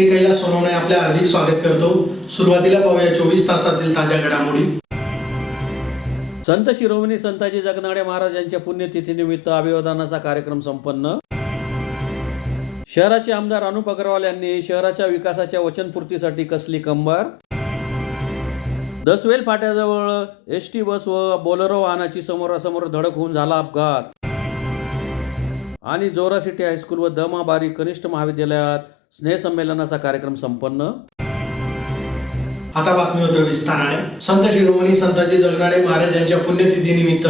मी कैलास सोनवणे आपले हार्दिक स्वागत करतो। सुरुवातीला पाहूया 24 तासातील ताज्या घडामोडी। संत शिरोमणी संताजी जगनाडे महाराज यांच्या पुण्यतिथीनिमित्त अभिवादनाचा कार्यक्रम संपन्न। शहराचे आमदार अनुप अग्रवाल यांनी शहराच्या विकासाच्या वचनपूर्तीसाठी कसली कंबर। दसवेल फाट्याजवळ एसटी बस व बोलेरो वाहनाची समोरासमोर धडक होऊन झाला अपघात। आणि जोरा सिटी हायस्कूल व दमाबारी कनिष्ठ महाविद्यालयात स्नेहसंमेलनाचा कार्यक्रम संपन्न। आता बातमीपत्र विस्ताराने। संत शिरोमणी संताजी जगनाडे महाराज यांच्या पुण्यतिथीनिमित्त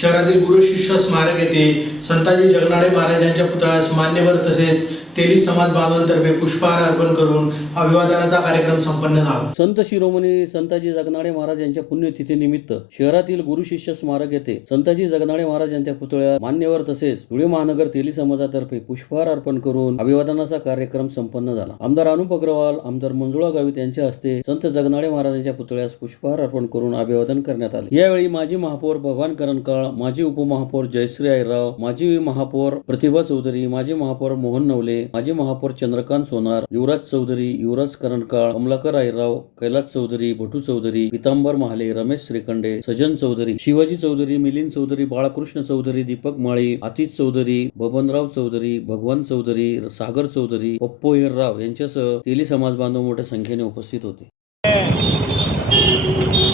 शहरातील गुरु शिष्य स्मारक येथे संताजी जगनाडे महाराज यांच्या पुतळ्यास मान्यवर तसेच तेली समाज बांधवांतर्फे पुष्पहार अर्पण करून अभिवादनाचा कार्यक्रम संपन्न झाला। संत शिरोमणी संताजी जगनाडे महाराज यांच्या पुण्यतिथीनिमित्त शहरातील गुरु शिष्य स्मारक येथे संताजी जगनाडे महाराज यांच्या पुतळ्यास मान्यवर तसेच धुळे महानगर तेली समाजातर्फे पुष्पहार अर्पण करून अभिवादनाचा कार्यक्रम संपन्न झाला। आमदार अनुप अग्रवाल, आमदार मंजुळा गावित यांच्या हस्ते संत जगनाडे महाराजांच्या पुतळ्यास पुष्पहार अर्पण करून अभिवादन करण्यात आले। यावेळी माजी महापौर भगवान करणकाळ, माजी उपमहापौर जयश्री आयराव, माजी महापौर प्रतिभा चौधरी, माजी महापौर मोहन नवले, माजी महापौर चंद्रकांत सोनार, युवराज चौधरी, युवराज करणकाळ, कमलाकर आयराव, कैलास चौधरी, भटू चौधरी, पितांबर महाले, रमेश श्रीखंडे, सजन चौधरी, शिवाजी चौधरी, मिलिंद चौधरी, बाळकृष्ण चौधरी, दीपक माळी, आतिश चौधरी, बबनराव चौधरी, भगवान चौधरी, सागर चौधरी, पप्पू हिरराव यांच्यासह तेली समाज बांधव मोठ्या संख्येने उपस्थित होते।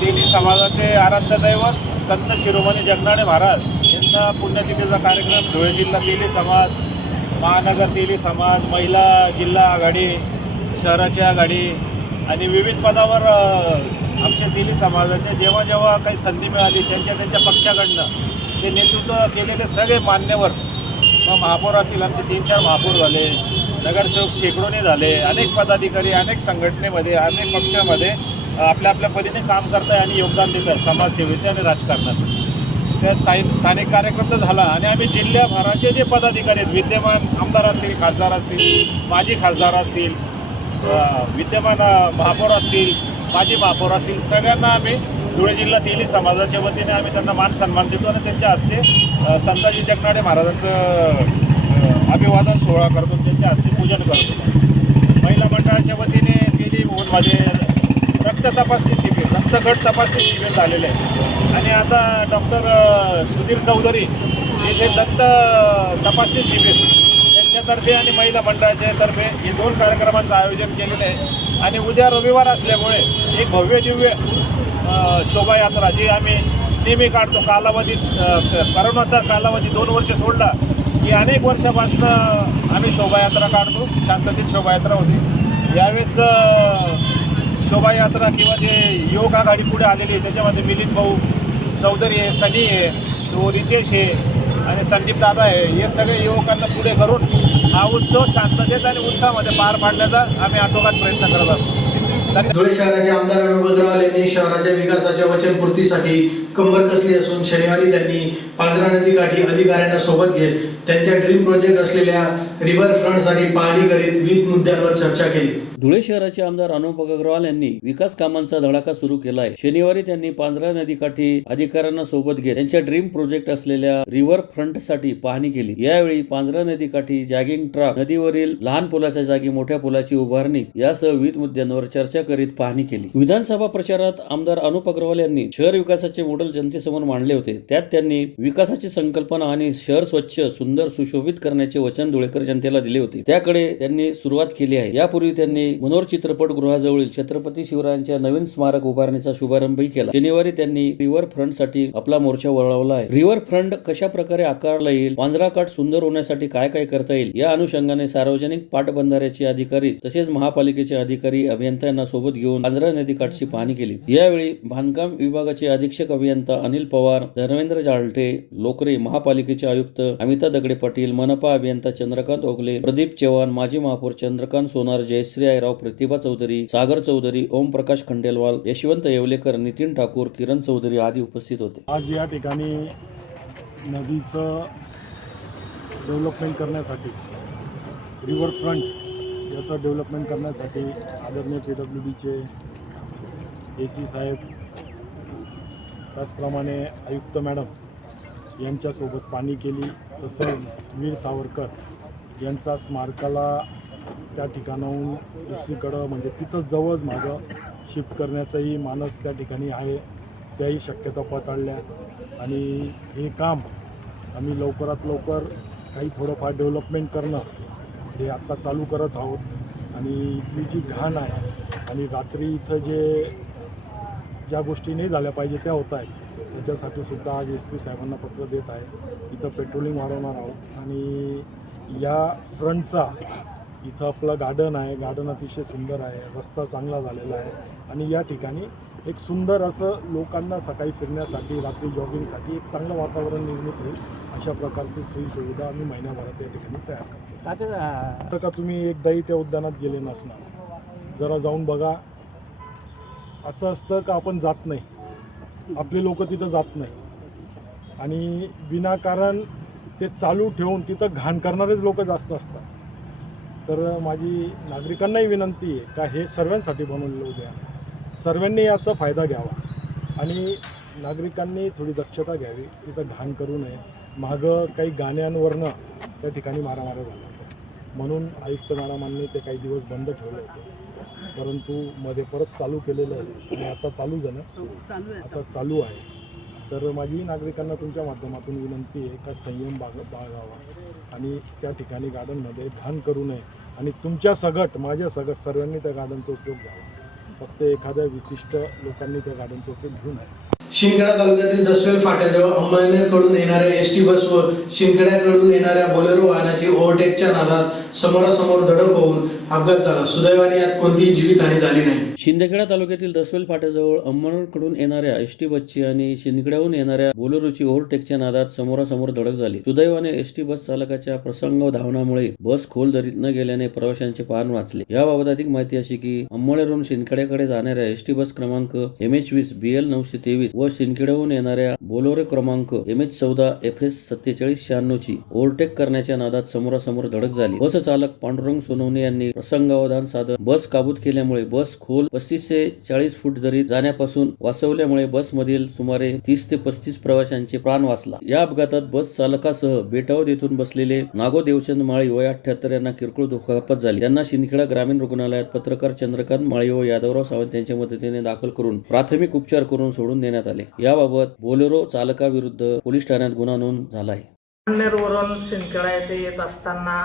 तेली समाजाचे आराध्य दैवत संत शिरोमणी जगनाडे महाराज यांचा पुण्यतिथीचा कार्यक्रम धुळे जिल्हा तेली समाज, महानगर तेली समाज, महिला जिल्हा आघाडी, शहराची आघाडी आणि विविध पदावर आमच्या तेली समाजाचे जेव्हा जेव्हा काही संधी मिळाली त्यांच्या पक्षाकडनं ते नेतृत्व केलेले सगळे मान्यवर, मग महापौर असतील, आमचे 3-4 महापौर झाले, नगरसेवक शेकडोने झाले, अनेक पदाधिकारी अनेक संघटनेमध्ये अनेक पक्षामध्ये आपल्या आपल्या परीने काम करत आहे आणि योगदान देत आहे समाजसेवेचे आणि राजकारणाचे। त्या स्थानिक कार्यक्रम तर झाला आणि आम्ही जिल्ह्याभराचे जे पदाधिकारी आहेत, विद्यमान आमदार असतील, खासदार असतील, माजी खासदार असतील, विद्यमान महापौर असतील, माजी महापौर असतील, सगळ्यांना आम्ही धुळे जिल्हा तेली समाजाच्या वतीने आम्ही त्यांना मान सन्मान देतो आणि त्यांच्या हस्ते संताजी जगनाडे महाराजांचं अभिवादन सोहळा करतो, त्यांच्या हस्ते पूजन करतो। महिला मंडळाच्या वतीने तेली मध्ये रक्त तपासणी शिबिर, रक्तगट तपासणी शिबिर झालेले आहे आणि आता डॉक्टर सुधीर चौधरी येथे दंत तपासणी शिबिर त्यांच्यातर्फे आणि महिला मंडळाच्या तर्फे हे 2 कार्यक्रमांचं आयोजन केलेलं आहे। आणि उद्या रविवार असल्यामुळे एक भव्य दिव्य शोभायात्रा जी आम्ही नेहमी काढतो, कालावधीत करोनाचा कालावधी 2 वर्ष सोडला की अनेक वर्षापासून आम्ही शोभायात्रा काढतो, शांततेत शोभायात्रा होती। यावेळेस शोभायात्रा किंवा जे योग आघाडी पुढे आलेली आहे त्याच्यामध्ये मिलिंद भाऊ चौधरी आहे, सनी आहे, तो रितेश आहे आणि संदीप दादा आहे, हे सगळे युवकांना पुढे करून हा उत्सव शांततेत आणि उत्साहामध्ये पार पाडण्याचा आम्ही आटोकाट प्रयत्न करत असतो। धुळे शहराचे आमदार अनुप अग्रवाल यांनी शहराच्या विकासाच्या वचनपूर्तीसाठी कंबर कसली असून शनिवारी त्यांनी पांझरा नदीकाठी अधिकाऱ्यांना सोबत घेत त्यांच्या ड्रीम प्रोजेक्ट असलेल्या रिव्हर फ्रंटसाठी पाहणी करीत विविध मुद्द्यांवर चर्चा केली। धुळे शहराचे आमदार अनुप अग्रवाल यांनी विकास कामांचा धडाका सुरू केला आहे। शनिवारी त्यांनी पांझरा नदीकाठी अधिकाऱ्यांना सोबत घेत त्यांच्या ड्रीम प्रोजेक्ट असलेल्या रिव्हर फ्रंटसाठी पाहणी केली। यावेळी पांझरा नदीकाठी जॅगिंग ट्रॅक, नदीवरील लहान पुलाच्या जागी मोठ्या पुलाची उभारणी यासह विविध मुद्द्यांवर चर्चा करीत पाहणी केली। विधानसभा प्रचारात आमदार अनुप अग्रवाल यांनी शहर विकासाचे मॉडेल जनतेसमोर मांडले होते। त्यात त्यांनी विकासाची संकल्पना आणि शहर स्वच्छ, सुंदर, सुशोभित करण्याचे वचन धुळेकर जनतेला दिले होते, त्याकडे त्यांनी सुरुवात केली आहे। यापूर्वी त्यांनी मनोर चित्रपटगृहाजवळील छत्रपती शिवरायांच्या नवीन स्मारक उभारणीचा शुभारंभही केला। शनिवारी त्यांनी रिव्हर फ्रंटसाठी आपला मोर्चा वळवला आहे। रिव्हर फ्रंट कशा प्रकारे आकारला येईल, पांझरा काठ सुंदर होण्यासाठी काय काय करता येईल या अनुषंगाने सार्वजनिक पाटबंधाऱ्याचे अधिकारी तसेच महापालिकेचे अधिकारी अभियंता यांना सोबत घेऊन पांझरा नदीकाठची पाहणी केली। यावेळी बांधकाम विभागाचे अधीक्षक अभियंता अनिल पवार, धर्मेंद्र जाळटे, लोकरे, महापालिकेचे आयुक्त अमिता दगडे पाटील, मनपा अभियंता चंद्रकांत ओगले, प्रदीप चव्हाण, माजी महापौर चंद्रकांत सोनार, जयश्री आयराव, प्रतिभा चौधरी, सागर चौधरी, ओम प्रकाश खंडेलवाल, यशवंत येवलेकर, नितीन ठाकूर, किरण चौधरी आदी उपस्थित होते। आज या ठिकाणी नदीचं डेव्हलपमेंट करण्यासाठी, रिव्हर फ्रंट याचं डेव्हलपमेंट करण्यासाठी आदरणीय PWDचे AC साहेब, त्याचप्रमाणे आयुक्त मॅडम यांच्यासोबत पाहणी केली। तसंच वीर सावरकर यांचा स्मारकाला त्या ठिकाणाहून दुसरीकडं म्हणजे तिथं जवळच माझं शिफ्ट करण्याचाही मानस त्या ठिकाणी आहे. त्याही शक्यता पताळल्या आणि हे काम आम्ही लवकरात लवकर काही थोडंफार डेव्हलपमेंट करणं हे आत्ता चालू करत आहोत. आणि इथली जी घाण आहे आणि रात्री इथं ज्या गोष्टी नाही झाल्या पाहिजे त्या होत आहेत, त्याच्यासाठी सुद्धा आज SP साहेबांना पत्र देत आहे. इथं पेट्रोलिंग वाढवणार आहोत आणि या फ्रंटचा इथं आपलं गार्डन आहे, गार्डन अतिशय सुंदर आहे, रस्ता चांगला झालेला आहे आणि या ठिकाणी एक सुंदर असं लोकांना सकाळी फिरण्यासाठी रात्री जॉगिंगसाठी एक चांगलं वातावरण निर्मित होईल अशा प्रकारची सोयीसुविधा आम्ही महिन्याभरात या ठिकाणी तयार करतो. आता का तुम्ही एकदाही त्या उद्यानात गेले नसणार, जरा जाऊन बघा. असं असतं का आपण जात नाही, आपले लोक तिथं जात नाही आणि विनाकारण ते चालू ठेवून तिथं घाण करणारेच लोक जास्त असतात. तर माझी नागरिकांनाही विनंती आहे का हे सर्वांसाठी बनवलेलं उद्यान आहे, सर्वांनी याचा फायदा घ्यावा आणि नागरिकांनी थोडी दक्षता घ्यावी, तिथं घाण करू नये. मागं काही गाण्यांवरनं त्या ठिकाणी मारामाऱ्या झाल्या होत्या म्हणून आयुक्त मॅडमांनी ते काही दिवस बंद ठेवलं होतं, परंतु मध्ये परत चालू केलेलं आहे आणि आता आता चालू आहे. तर माझी नागरिकांना तुमच्या माध्यमातून विनंती आहे का संयम बाळगावा आणि त्या ठिकाणी गार्डनमध्ये घाण करू नये आणि तुमच्या सगट माझ्या सगट सर्वांनी त्या गार्डनचा उपयोग घ्यावा. फक्त एखाद्या विशिष्ट लोकांनी त्या गार्डनचा उपयोग घेऊ नये. शिंदखेडा तालुक्यातील दसवेल फाट्याजवळ अंमळनेरकडून येणाऱ्या एसटी बस व शिंदखेड्याकडून येणाऱ्या बोलेरो वाहनाची ओव्हरटेकच्या नादात समोरासमोर धडक होऊन अपघात झाला. सुदैवाने यात कोणतीही जीवितहानी झाली नाही. शिंदखेडा तालुक्यातील दसवेल फाट्याजवळ अंमळनेरकडून येणाऱ्या एसटी बसची आणि शिंदखेड्याहून येणाऱ्या बोलेरोची ओव्हरटेकच्या नादात समोरासमोर धडक झाली. सुदैवाने एसटी बस चालकाच्या प्रसंग धावनामुळे बस खोल दरीत न गेल्याने प्रवाशांचे प्राण वाचले. याबाबत अधिक माहिती अशी की अंमळनेरहून शिंदखेड्याकडे जाणाऱ्या एसटी बस क्रमांक MH20 BL 923 व शिंदखेड्याहून येणाऱ्या बोलेरो क्रमांक MH14 FS 4796 ची ओव्हरटेक करण्याच्या नादात समोरासमोर धडक झाली. बस चालक पांडुरंग सोनवणे यांनी प्रसंगावधान साधत बस काबूत केल्यामुळे बस खोल 35 ते 40 फूट दरीत जाण्यापासून वाचवल्यामुळे बसमधील सुमारे 30 ते 35 प्रवाशांचे प्राण वाचला. या अपघातात बस चालकासह बेटावद येथून बसलेले नागो देवचंद माळी वय 78 यांना किरकोळ दुखापत झाली. त्यांना शिंदखेडा ग्रामीण रुग्णालयात पत्रकार चंद्रकांत माळी व यादवराव सावंत यांच्या मदतीने दाखल करून प्राथमिक उपचार करून सोडून देण्यात आले. याबाबत बोलेरो चालकाविरुद्ध पोलीस ठाण्यात गुन्हा नोंद झाला आहे. अंमळनेरवरून शिंदखेडा येथे येत असताना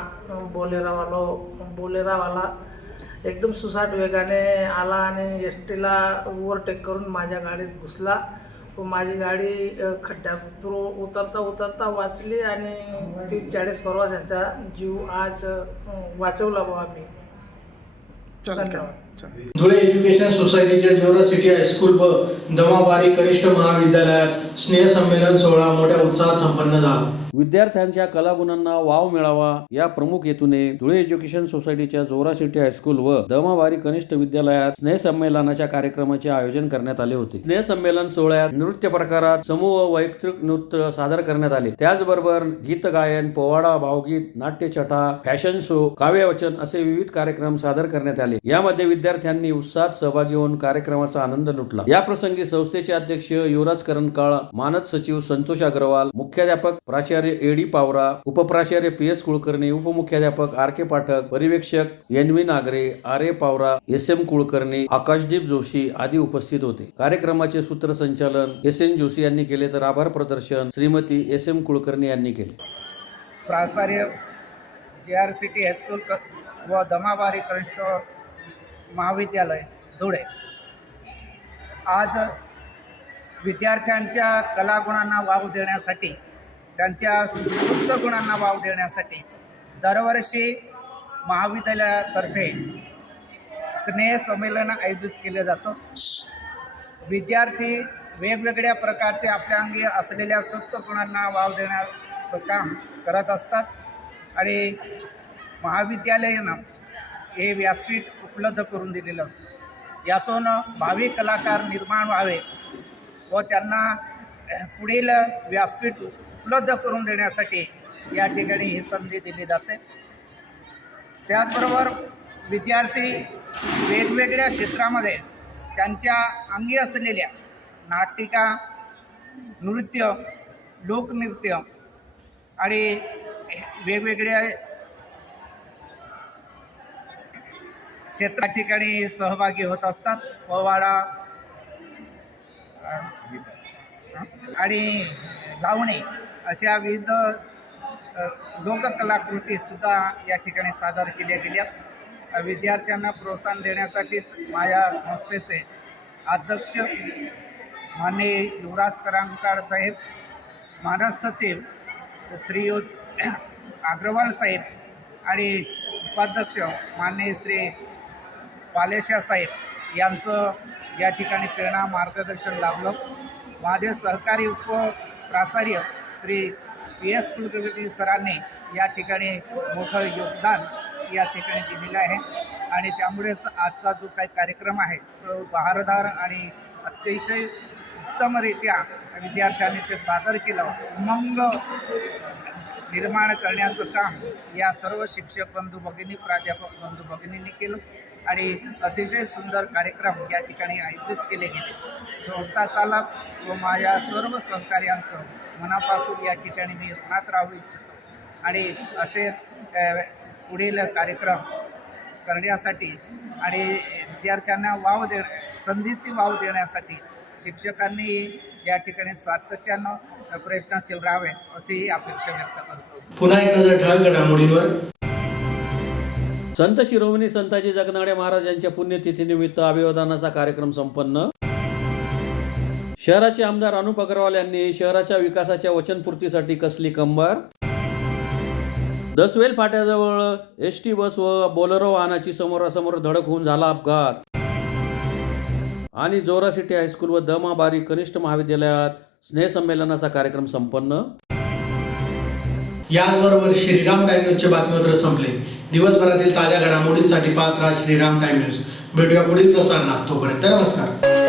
बोलेरावाला एकदम सुसाट वेगाने आला आणि एसटीला ओव्हरटेक करून माझ्या गाडीत घुसला व माझी गाडी खड्ड्यात उतरता वाचली आणि 30-40 प्रवाशांचा जीव आज वाचवला बुवा आम्ही. धन्यवाद. धुळे एज्युकेशन सोसायटीच्या जोरा सिटी हायस्कूल व दमाबारी कनिष्ठ महाविद्यालयात स्नेह संमेलन सोहळा मोठ्या उत्साहात संपन्न झाला. विद्यार्थ्यांच्या कलागुणांना वाव मिळावा या प्रमुख हेतूने धुळे एज्युकेशन सोसायटीच्या जोरा सिटी हायस्कूल व दमाबारी कनिष्ठ विद्यालयात स्नेह संमेलनाच्या कार्यक्रमाचे आयोजन करण्यात आले होते. स्नेह संमेलन सोहळ्यात नृत्य प्रकारात समूह व वैयक्तिक नृत्य सादर करण्यात आले. त्याचबरोबर गीत गायन, पोवाडा, भावगीत, नाट्यछटा, फॅशन शो, काव्यवाचन असे विविध कार्यक्रम सादर करण्यात आले. यामध्ये विद्यार्थ्यांनी उत्साहात सहभागी होऊन कार्यक्रमाचा आनंद लुटला. या प्रसंगी संस्थेचे अध्यक्ष युवराज करणकाळ, मानद सचिव संतोष अग्रवाल, मुख्याध्यापक प्राचार्य AD Pawara, उपप्राचार्य PS Kulkarni, उपमुख्याध्यापक RK Pathak, पर्यवेक्षक NV Nagare, RA Pawara, SM Kulkarni, आकाशदीप जोशी आदी उपस्थित होते. कार्यक्रमाचे सूत्रसंचालन SN जोशी यांनी केले तर आभार प्रदर्शन श्रीमती SM कुलकर्णी यांनी केले. प्राचार्य JR सिटी हायस्कूल व दमाबारी कनिष्ठ महाविद्यालय धुळे आज विद्यार्थ्यांच्या कलागुणांना वाव देण्यासाठी, त्यांच्या सुप्त गुणांना वाव देण्यासाठी दरवर्षी महाविद्यालयातर्फे स्नेह संमेलन आयोजित केले जातं. विद्यार्थी वेगवेगळ्या प्रकारचे आपल्या अंगी असलेल्या सुप्त गुणांना वाव देण्याचं काम करत असतात आणि महाविद्यालयानं हे व्यासपीठ उपलब्ध करून दिलेलं असतं. यातून भावी कलाकार निर्माण व्हावे व त्यांना पुढील व्यासपीठ उपलब्ध करून देण्यासाठी या ठिकाणी ही संधी दिली जाते. त्याचबरोबर विद्यार्थी वेगवेगळ्या क्षेत्रामध्ये त्यांच्या अंगी असलेल्या नाटिका, नृत्य, लोकनृत्य आणि वेगवेगळ्या क्षेत्रा ठिकाणी सहभागी होत असतात. पोवाडा आणि लावणी अशा विविध लोककलाकृती सुद्धा या ठिकाणी सादर केल्या गेल्यात. विद्यार्थ्यांना प्रोत्साहन देण्यासाठीच माझ्या संस्थेचे अध्यक्ष माननीय युवराज करंजकर साहेब, मानस सचिव श्रीयुत अग्रवाल साहेब आणि उपाध्यक्ष माननीय श्री पालेशा साहेब यांचं या ठिकाणी प्रेरणा मार्गदर्शन लाभलं. माझे सहकारी उपप्राचार्य श्री PS कुलकर्णी सरांनी या ठिकाणी मोठं योगदान या ठिकाणी दिलेलं आहे आणि त्यामुळेच आजचा जो काही कार्यक्रम आहे तो बहारदार आणि अतिशय उत्तमरित्या विद्यार्थ्यांनी ते सादर केलं. उमंग निर्माण करण्याचं काम या सर्व शिक्षक बंधू भगिनी, प्राध्यापक बंधू भगिनींनी केलं आणि अतिशय सुंदर कार्यक्रम या ठिकाणी आयोजित केले गेले. संस्था चालक व माझ्या सर्व सहकार्यांचं मनापासून या ठिकाणी मी ऋणात राहू इच्छितो आणि असेच पुढील कार्यक्रम करण्यासाठी आणि विद्यार्थ्यांना संधीची वाव देण्यासाठी शिक्षकांनी या ठिकाणी सातत्यानं प्रयत्नशील राहावे अशी अपेक्षा व्यक्त करतो. पुन्हा एक नजर ठळक घडामोडींवर. संत शिरोमणी संताजी जगनाडे महाराज यांच्या पुण्यतिथीनिमित्त अभिवादनाचा कार्यक्रम संपन्न. शहराचे आमदार अनुप अग्रवाल यांनी शहराच्या विकासाच्या वचनपूर्तीसाठी कसली कंबर. दसवेल फाट्याजवळ ST बस व बोलेरो वाहनाची समोरासमोर धडक होऊन झाला अपघात. आणि जोरा सिटी हायस्कूल व दमाबारी कनिष्ठ महाविद्यालयात स्नेहसंमेलनाचा कार्यक्रम संपन्न. याचबरोबर श्रीराम टाइम न्यूजचे बातमीपत्र संपले. दिवसभरातील ताज्या घडामोडींसाठी पाहत राहा श्रीराम टाइम न्यूज. भेटूया पुढील प्रसारणात. तोपर्यंत नमस्कार.